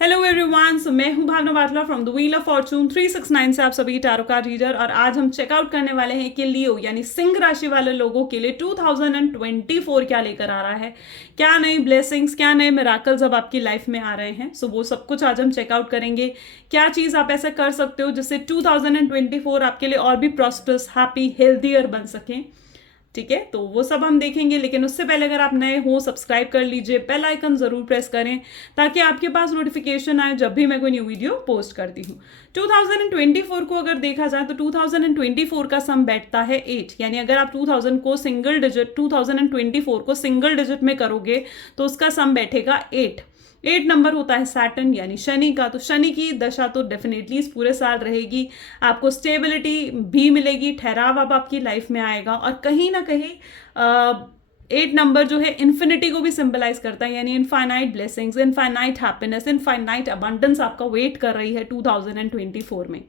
Hello everyone, so मैं हूं Bhavna Batla from the wheel of fortune 369 से आप सभी टैरो कार्ड रीडर। और आज हम चेकआउट करने वाले हैं कि लियो यानी सिंह राशि वाले लोगों के लिए 2024 क्या लेकर आ रहा है, क्या नई ब्लेसिंग्स, क्या नए मिराकल्स अब आपकी लाइफ में आ रहे हैं। सो वो सब कुछ आज हम चेकआउट करेंगे। क्या चीज़ आप ऐसा कर सकते हो जिससे 2024 आपके लिए और भी प्रॉस्परस, हैप्पी, हेल्दियर बन सकें। ठीक है, तो वो सब हम देखेंगे, लेकिन उससे पहले अगर आप नए हो सब्सक्राइब कर लीजिए, बेल आइकन जरूर प्रेस करें ताकि आपके पास नोटिफिकेशन आए जब भी मैं कोई न्यू वीडियो पोस्ट करती हूँ। 2024 को अगर देखा जाए तो 2024 का सम बैठता है 8, यानी अगर आप 2000 को सिंगल डिजिट 2024 को सिंगल डिजिट में करोगे तो उसका सम बैठेगा 8। 8 नंबर होता है सैटर्न यानी शनि का, तो शनि की दशा तो डेफिनेटली इस पूरे साल रहेगी। आपको स्टेबिलिटी भी मिलेगी, ठहराव अब आपकी लाइफ में आएगा। और कहीं ना कहीं 8 नंबर जो है इन्फिनिटी को भी सिंबलाइज करता है, यानी infinite blessings, infinite happiness, infinite abundance आपका वेट कर रही है 2024 में।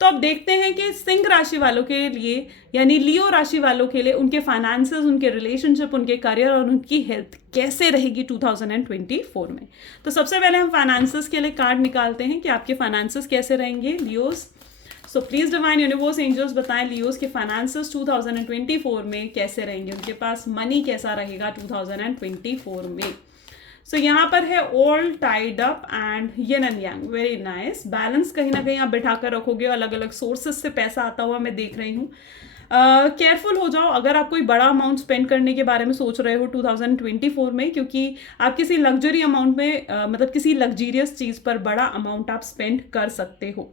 तो अब देखते हैं कि सिंह राशि वालों के लिए यानी लियो राशि वालों के लिए उनके फाइनेंसेस, उनके रिलेशनशिप, उनके करियर और उनकी हेल्थ कैसे रहेगी 2024 में। तो सबसे पहले हम फाइनेंसेस के लिए कार्ड निकालते हैं कि आपके फाइनेंसेस कैसे रहेंगे Leos. So please divine universe angels बताएं लियोस के फाइनेंसेस 2024 में कैसे रहेंगे, उनके पास मनी कैसा रहेगा 2024 में। सो यहाँ पर है all tied up and yin and yang, very nice. Balance कहीं ना कहीं आप बिठा कर रखोगे, अलग अलग सोर्सेस से पैसा आता हुआ मैं देख रही हूँ। केयरफुल हो जाओ अगर आप कोई बड़ा अमाउंट स्पेंड करने के बारे में सोच रहे हो 2024 में, क्योंकि आप किसी लग्जरी अमाउंट में मतलब किसी लग्जीरियस चीज़ पर बड़ा अमाउंट आप स्पेंड कर सकते हो।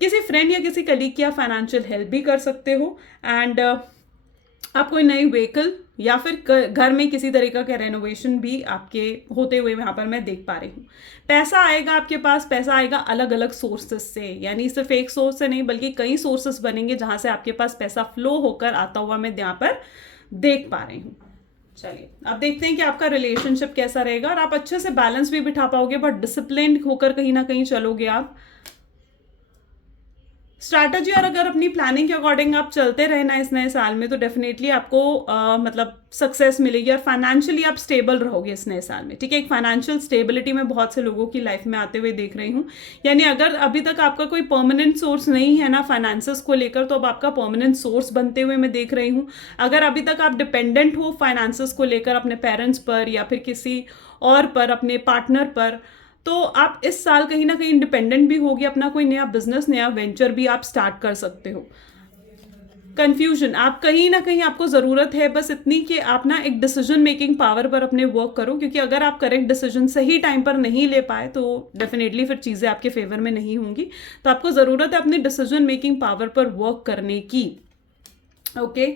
किसी फ्रेंड या किसी कलीग की आप फाइनेंशियल हेल्प भी कर सकते हो। एंड आप कोई नई व्हीकल या फिर घर में किसी तरीका का रेनोवेशन भी आपके होते हुए यहाँ पर मैं देख पा रही हूँ। पैसा आएगा आपके पास, पैसा आएगा अलग अलग सोर्सेस से, यानी सिर्फ एक सोर्स से नहीं बल्कि कई सोर्सेस बनेंगे जहाँ से आपके पास पैसा फ्लो होकर आता हुआ मैं यहाँ पर देख पा रही हूँ। चलिए अब देखते हैं कि आपका रिलेशनशिप कैसा रहेगा। और आप अच्छे से बैलेंस भी बिठा पाओगे, बट डिसिप्लिन होकर कहीं ना कहीं चलोगे आप। स्ट्रैटेजी और अगर अपनी प्लानिंग के अकॉर्डिंग आप चलते रहना इस नए साल में तो डेफिनेटली आपको मतलब सक्सेस मिलेगी और फाइनेंशियली आप स्टेबल रहोगे इस नए साल में। ठीक है, एक फाइनेंशियल स्टेबिलिटी में बहुत से लोगों की लाइफ में आते हुए देख रही हूँ। यानी अगर अभी तक आपका कोई परमानेंट सोर्स नहीं है ना फाइनेंसेस को लेकर, तो अब आपका परमानेंट सोर्स बनते हुए मैं देख रही हूँ। अगर अभी तक आप डिपेंडेंट हो फाइनेंसेस को लेकर अपने पेरेंट्स पर या फिर किसी और पर, अपने पार्टनर पर, तो आप इस साल कहीं ना कहीं इंडिपेंडेंट भी होगी, अपना कोई नया बिजनेस, नया वेंचर भी आप स्टार्ट कर सकते हो। कंफ्यूजन आप कहीं ना कहीं आपको ज़रूरत है बस इतनी कि आप ना एक डिसीजन मेकिंग पावर पर अपने वर्क करो, क्योंकि अगर आप करेक्ट डिसीजन सही टाइम पर नहीं ले पाए तो डेफिनेटली फिर चीज़ें आपके फेवर में नहीं होंगी। तो आपको ज़रूरत है अपनी डिसीजन मेकिंग पावर पर वर्क करने की। ओके,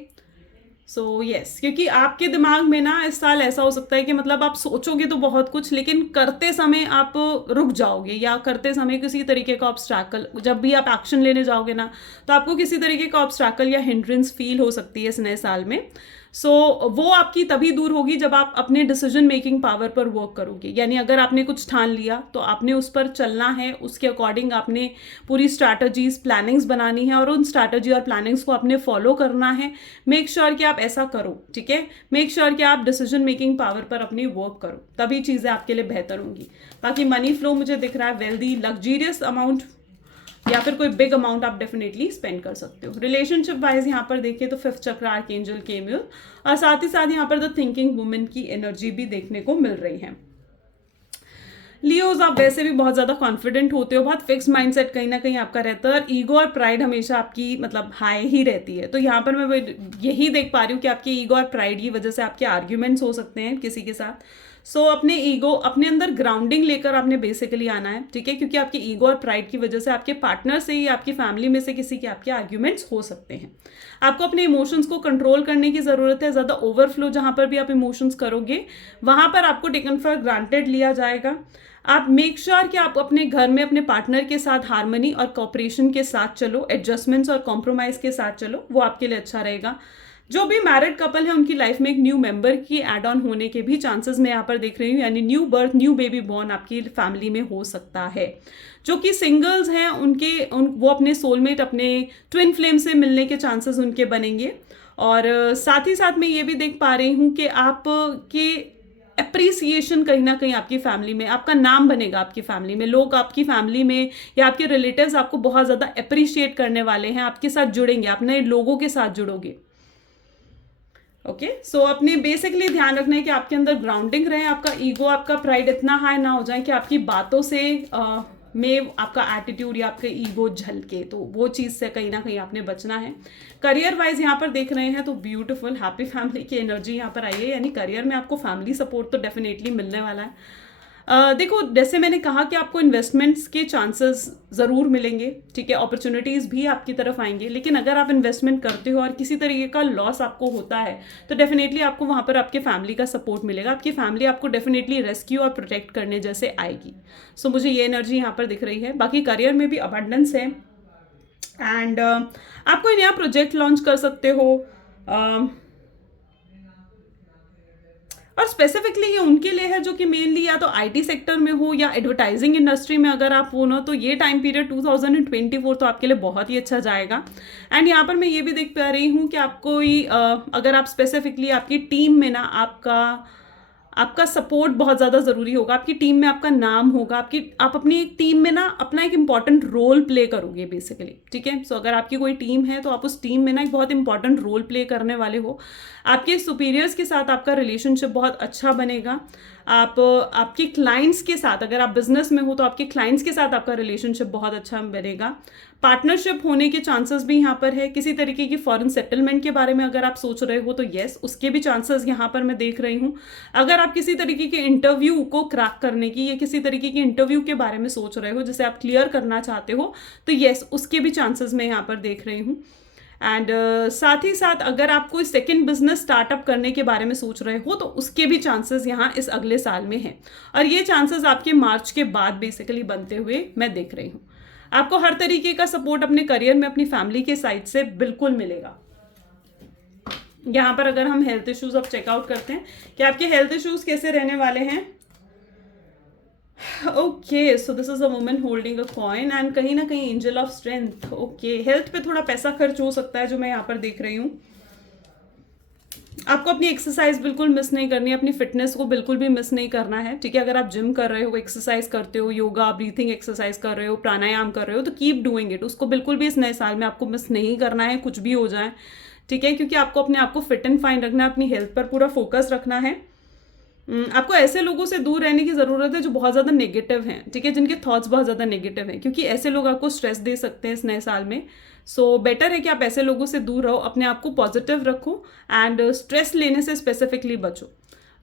सो यस, क्योंकि आपके दिमाग में ना इस साल ऐसा हो सकता है कि मतलब आप सोचोगे तो बहुत कुछ, लेकिन करते समय आप रुक जाओगे, या करते समय किसी तरीके का ऑब्स्ट्रैकल, जब भी आप एक्शन लेने जाओगे ना तो आपको किसी तरीके का ऑब्स्ट्रैकल या हिंड्रेंस फील हो सकती है इस नए साल में। सो वो आपकी तभी दूर होगी जब आप अपने डिसीजन मेकिंग पावर पर वर्क करोगे। यानी अगर आपने कुछ ठान लिया तो आपने उस पर चलना है, उसके अकॉर्डिंग आपने पूरी स्ट्रैटेजीज, प्लानिंग्स बनानी है और उन स्ट्रैटेजी और प्लानिंग्स को आपने फॉलो करना है। मेक श्योर कि आप ऐसा करो। ठीक है, मेक श्योर कि आप डिसीजन मेकिंग पावर पर अपनी वर्क करो, तभी चीज़ें आपके लिए बेहतर होंगी। बाकी मनी फ्लो मुझे दिख रहा है वेल्दी, लग्जीरियस अमाउंट या फिर कोई बिग अमाउंट आप डेफिनेटली स्पेंड कर सकते हो। रिलेशनशिप वाइज यहाँ पर देखिए तो 5th चक्र, आर्कएंजल केमियल, और साथ ही साथ यहाँ पर द थिंकिंग वुमेन की एनर्जी भी देखने को मिल रही है। लियोज आप वैसे भी बहुत ज़्यादा कॉन्फिडेंट होते हो, बहुत फिक्स माइंडसेट कहीं ना कहीं आपका रहता है और ईगो और प्राइड हमेशा आपकी मतलब हाई ही रहती है। तो यहाँ पर मैं यही देख पा रही हूँ कि आपकी ईगो और प्राइड की वजह से आपके आर्ग्यूमेंट्स हो सकते हैं किसी के साथ। सो अपने ईगो, अपने अंदर ग्राउंडिंग लेकर आपने बेसिकली आना है। ठीक है, क्योंकि आपकी ईगो और प्राइड की वजह से आपके पार्टनर से ही, आपकी फैमिली में से किसी के आपके आर्ग्यूमेंट्स हो सकते हैं। आपको अपने इमोशंस को कंट्रोल करने की ज़रूरत है। ज़्यादा ओवरफ्लो जहाँ पर भी आप इमोशंस करोगे वहाँ पर आपको टेकन फॉर ग्रांटेड लिया जाएगा। आप मेक श्योर कि आप अपने घर में अपने पार्टनर के साथ हार्मनी और कॉपरेशन के साथ चलो, एडजस्टमेंट्स और कॉम्प्रोमाइज के साथ चलो, वो आपके लिए अच्छा रहेगा। जो भी मैरिड कपल है उनकी लाइफ में एक न्यू मेंबर की एड ऑन होने के भी चांसेस मैं यहाँ पर देख रही हूँ, यानी new birth, new baby born आपकी फैमिली में हो सकता है। जो कि सिंगल्स हैं वो अपने सोलमेट, अपने ट्विन फ्लेम से मिलने के चांसेस उनके बनेंगे। और साथ ही साथ मैं ये भी देख पा रही हूँ कि आपके एप्रिसिएशन कहीं ना कहीं आपकी फैमिली में, आपका नाम बनेगा आपकी फैमिली में, लोग आपकी फैमिली में या आपके रिलेटिव्स आपको बहुत ज़्यादा अप्रिशिएट करने वाले हैं, आपके साथ जुड़ेंगे, आप नए लोगों के साथ जुड़ोगे। ओके, सो अपने बेसिकली ध्यान रखना है कि आपके अंदर ग्राउंडिंग रहे, आपका ईगो, आपका प्राइड इतना हाई ना हो जाए कि आपकी बातों से में आपका एटीट्यूड या आपका ईगो झलके, तो वो चीज़ से कहीं ना कहीं आपने बचना है। करियर वाइज यहाँ पर देख रहे हैं तो ब्यूटीफुल हैप्पी फैमिली की एनर्जी यहाँ पर आई है, यानी करियर में आपको फैमिली सपोर्ट तो डेफिनेटली मिलने वाला है। देखो, जैसे मैंने कहा कि आपको इन्वेस्टमेंट्स के चांसेस ज़रूर मिलेंगे, ठीक है, अपॉर्चुनिटीज़ भी आपकी तरफ आएंगे, लेकिन अगर आप इन्वेस्टमेंट करते हो और किसी तरीके का लॉस आपको होता है तो डेफिनेटली आपको वहाँ पर आपके फैमिली का सपोर्ट मिलेगा, आपकी फैमिली आपको डेफिनेटली रेस्क्यू और प्रोटेक्ट करने जैसे आएगी। सो मुझे ये एनर्जी यहाँ पर दिख रही है। बाकी करियर में भी अबंडेंस है एंड आप कोई नया प्रोजेक्ट लॉन्च कर सकते हो, और स्पेसिफिकली ये उनके लिए है जो कि मेनली या तो आईटी सेक्टर में हो या एडवर्टाइजिंग इंडस्ट्री में अगर आप हो ना, तो ये टाइम पीरियड 2024 तो आपके लिए बहुत ही अच्छा जाएगा। एंड यहाँ पर मैं ये भी देख पा रही हूँ कि आपको अगर आप स्पेसिफिकली आपकी टीम में ना आपका सपोर्ट बहुत ज़्यादा ज़रूरी होगा, आपकी टीम में आपका नाम होगा, आप अपनी एक टीम में ना अपना एक इंपॉर्टेंट रोल प्ले करोगे बेसिकली, ठीक है। सो अगर आपकी कोई टीम है तो आप उस टीम में ना एक बहुत इंपॉर्टेंट रोल प्ले करने वाले हो। आपके सुपीरियर्स के साथ आपका रिलेशनशिप बहुत अच्छा बनेगा। आपके क्लाइंट्स के साथ, अगर आप बिजनेस में हो तो आपके क्लाइंट्स के साथ आपका रिलेशनशिप बहुत अच्छा बनेगा। पार्टनरशिप होने के चांसेस भी यहाँ पर है। किसी तरीके की फॉरेन सेटलमेंट के बारे में अगर आप सोच रहे हो तो येस, उसके भी चांसेस यहाँ पर मैं देख रही हूँ। अगर आप किसी तरीके के इंटरव्यू को क्रैक करने की या किसी तरीके के इंटरव्यू के बारे में सोच रहे हो जिसे आप क्लियर करना चाहते हो तो येस, उसके भी चांसेस मैं यहाँ पर देख रही हूँ। एंड साथ ही साथ अगर आप कोई सेकेंड बिजनेस स्टार्टअप करने के बारे में सोच रहे हो तो उसके भी चांसेस यहाँ इस अगले साल में हैं, और ये चांसेस आपके मार्च के बाद बेसिकली बनते हुए मैं देख रही हूँ। आपको हर तरीके का सपोर्ट अपने करियर में अपनी फैमिली के साइड से बिल्कुल मिलेगा। यहाँ पर अगर हम हेल्थ इश्यूज अब चेकआउट करते हैं कि आपके हेल्थ इश्यूज कैसे रहने वाले हैं। Okay, so this is a woman holding a coin and कहीं ना कहीं angel of strength. Okay, health पे थोड़ा पैसा खर्च हो सकता है जो मैं यहाँ पर देख रही हूँ। आपको अपनी एक्सरसाइज बिल्कुल मिस नहीं करनी है, अपनी फिटनेस को बिल्कुल भी मिस नहीं करना है, ठीक है। अगर आप जिम कर रहे हो, एक्सरसाइज करते हो, योगा ब्रीथिंग एक्सरसाइज कर रहे हो, प्राणायाम कर रहे हो तो कीप डूइंग इट। उसको बिल्कुल भी इस नए साल में आपको मिस नहीं करना है, कुछ भी हो जाए, ठीक है, क्योंकि आपको अपने आप को फिट एंड फाइन रखना है, अपनी हेल्थ पर पूरा फोकस रखना है। आपको ऐसे लोगों से दूर रहने की ज़रूरत है जो बहुत ज़्यादा नेगेटिव हैं, ठीक है, जिनके थॉट्स बहुत ज़्यादा नेगेटिव हैं, क्योंकि ऐसे लोग आपको स्ट्रेस दे सकते हैं इस नए साल में। सो बेटर है कि आप ऐसे लोगों से दूर रहो, अपने आप को पॉजिटिव रखो एंड स्ट्रेस लेने से स्पेसिफिकली बचो।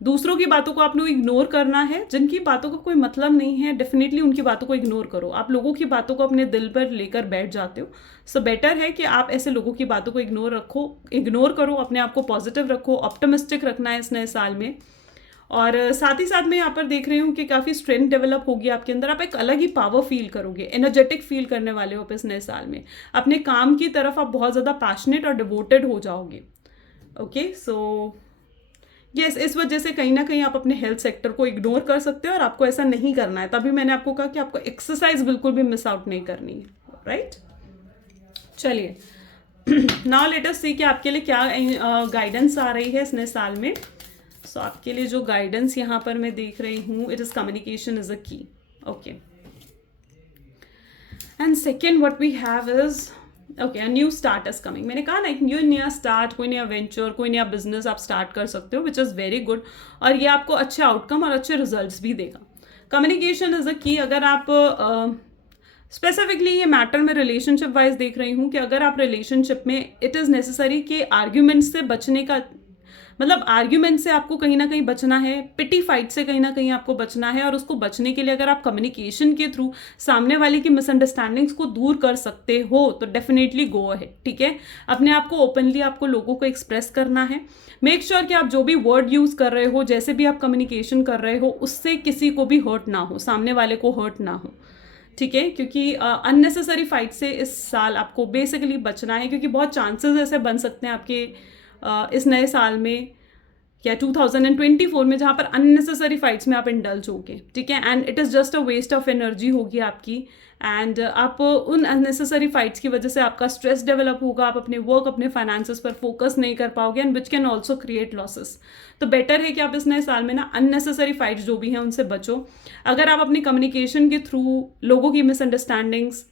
दूसरों की बातों को आपने इग्नोर करना है, जिनकी बातों का कोई मतलब नहीं है डेफिनेटली उनकी बातों को इग्नोर करो। आप लोगों की बातों को अपने दिल पर लेकर बैठ जाते हो, सो बेटर है कि आप ऐसे लोगों की बातों को इग्नोर करो, अपने आप को पॉजिटिव रखो, ऑप्टिमिस्टिक रखना है इस नए साल में। और साथ ही साथ मैं यहाँ पर देख रही हूँ कि काफ़ी स्ट्रेंथ डेवलप होगी आपके अंदर, आप एक अलग ही पावर फील करोगे, एनर्जेटिक फील करने वाले हो इस नए साल में। अपने काम की तरफ आप बहुत ज़्यादा पैशनेट और डिवोटेड हो जाओगे। ओके, सो यस, इस वजह से कहीं ना कहीं आप अपने हेल्थ सेक्टर को इग्नोर कर सकते हो और आपको ऐसा नहीं करना है। तभी मैंने आपको कहा कि आपको एक्सरसाइज बिल्कुल भी मिस आउट नहीं करनी है, राइट। चलिए, नाउ लेट अस सी कि आपके लिए क्या गाइडेंस आ रही है इस नए साल में। सो आपके लिए जो गाइडेंस यहाँ पर मैं देख रही हूँ, it is communication is a key. Okay, and second what we have is okay, a new start is coming. मैंने कहा ना, एक नया स्टार्ट, कोई नया वेंचर, कोई नया बिजनेस आप स्टार्ट कर सकते हो, विच इज़ वेरी गुड, और ये आपको अच्छे आउटकम और अच्छे रिजल्ट्स भी देगा। कम्युनिकेशन इज अ की। अगर आप स्पेसिफिकली ये मैटर में रिलेशनशिप वाइज देख रही हूँ कि अगर आप रिलेशनशिप में इट इज़ नेसेसरी कि आर्ग्यूमेंट से बचने का, मतलब आर्ग्यूमेंट से आपको कहीं ना कहीं बचना है, पिटी फाइट से कहीं ना कहीं आपको बचना है, और उसको बचने के लिए अगर आप कम्युनिकेशन के थ्रू सामने वाले की मिसअंडरस्टैंडिंग्स को दूर कर सकते हो तो डेफिनेटली गो अहेड, ठीक है। अपने आप को ओपनली आपको लोगों को एक्सप्रेस करना है। मेक श्योर कि आप जो भी वर्ड यूज़ कर रहे हो, जैसे भी आप कम्युनिकेशन कर रहे हो, उससे किसी को भी हर्ट ना हो, सामने वाले को हर्ट ना हो, ठीक है, क्योंकि अननेसेसरी फाइट से इस साल आपको बेसिकली बचना है, क्योंकि बहुत चांसेस ऐसे बन सकते हैं आपके इस नए साल में या 2024 में, जहाँ पर अननेसेसरी फाइट्स में आप इंडल्ज होगे, ठीक है, and it is just a waste of energy होगी आपकी, एंड आप उन अननेसेसरी फाइट्स की वजह से आपका स्ट्रेस डेवलप होगा, आप अपने वर्क, अपने फाइनेंसेस पर फोकस नहीं कर पाओगे, and which can also create losses. तो बेटर है कि आप इस नए साल में ना अननेसेसरी फाइट्स जो भी हैं उनसे बचो। अगर आप अपनी कम्युनिकेशन के थ्रू लोगों की मिसअंडरस्टैंडिंग्स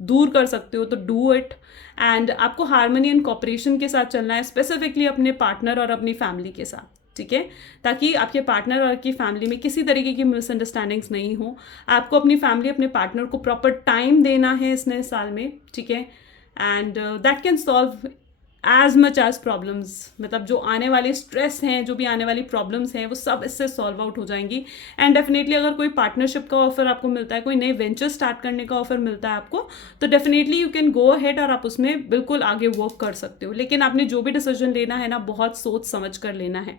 दूर कर सकते हो तो डू इट, एंड आपको हार्मनी एंड कॉपरेशन के साथ चलना है, स्पेसिफिकली अपने पार्टनर और अपनी फैमिली के साथ, ठीक है, ताकि आपके पार्टनर और आपकी फैमिली में किसी तरीके की मिसअंडरस्टैंडिंग्स नहीं हो। आपको अपनी फैमिली, अपने पार्टनर को प्रॉपर टाइम देना है इस नए साल में, ठीक है, and that can solve as much as problems, मतलब जो आने वाले स्ट्रेस हैं, जो भी आने वाली प्रॉब्लम्स हैं, वो सब इससे सॉल्व आउट हो जाएंगी। एंड डेफिनेटली अगर कोई पार्टनरशिप का ऑफर आपको मिलता है, कोई नए वेंचर स्टार्ट करने का ऑफर मिलता है आपको, तो definitely you can go ahead और आप उसमें बिल्कुल आगे वर्क कर सकते हो। लेकिन आपने जो भी डिसीजन लेना है ना, बहुत सोच समझ कर लेना है।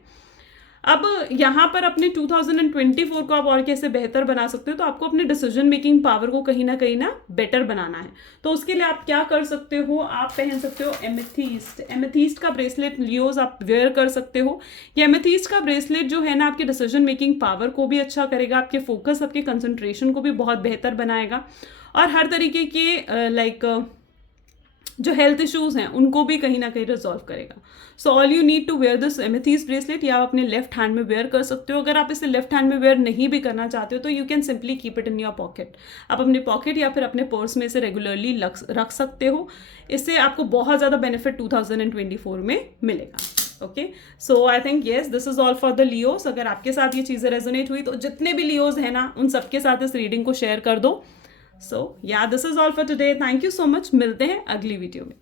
अब यहाँ पर अपने 2024 को आप और कैसे बेहतर बना सकते हो, तो आपको अपने डिसीजन मेकिंग पावर को कहीं ना बेटर बनाना है। तो उसके लिए आप क्या कर सकते हो, आप पहन सकते हो एमेथीस्ट का ब्रेसलेट लियोज आप वेयर कर सकते हो। ये एमेथीस्ट का ब्रेसलेट जो है ना, आपके डिसीजन मेकिंग पावर को भी अच्छा करेगा, आपके फोकस, आपके कंसंट्रेशन को भी बहुत बेहतर बनाएगा, और हर तरीके के जो हेल्थ इश्यूज हैं उनको भी कहीं ना कहीं रिजॉल्व करेगा। So all you need to wear this amethyst bracelet, या आप अपने लेफ्ट हैंड में वेयर कर सकते हो। अगर आप इसे लेफ्ट हैंड में वेयर नहीं भी करना चाहते हो तो you can simply keep it in your pocket, आप अपने पॉकेट या फिर अपने पर्स में इसे रेगुलरली रख सकते हो। इससे आपको बहुत ज़्यादा बेनिफिट 2024 में मिलेगा। Okay, so I think yes this is all for the Leos. अगर आपके साथ ये चीज़ें रेजोनेट हुई तो जितने भी लियोस हैं ना, उन सबके साथ इस रीडिंग को शेयर कर दो। सो या this is all for today, thank you so much, मिलते हैं अगली वीडियो में।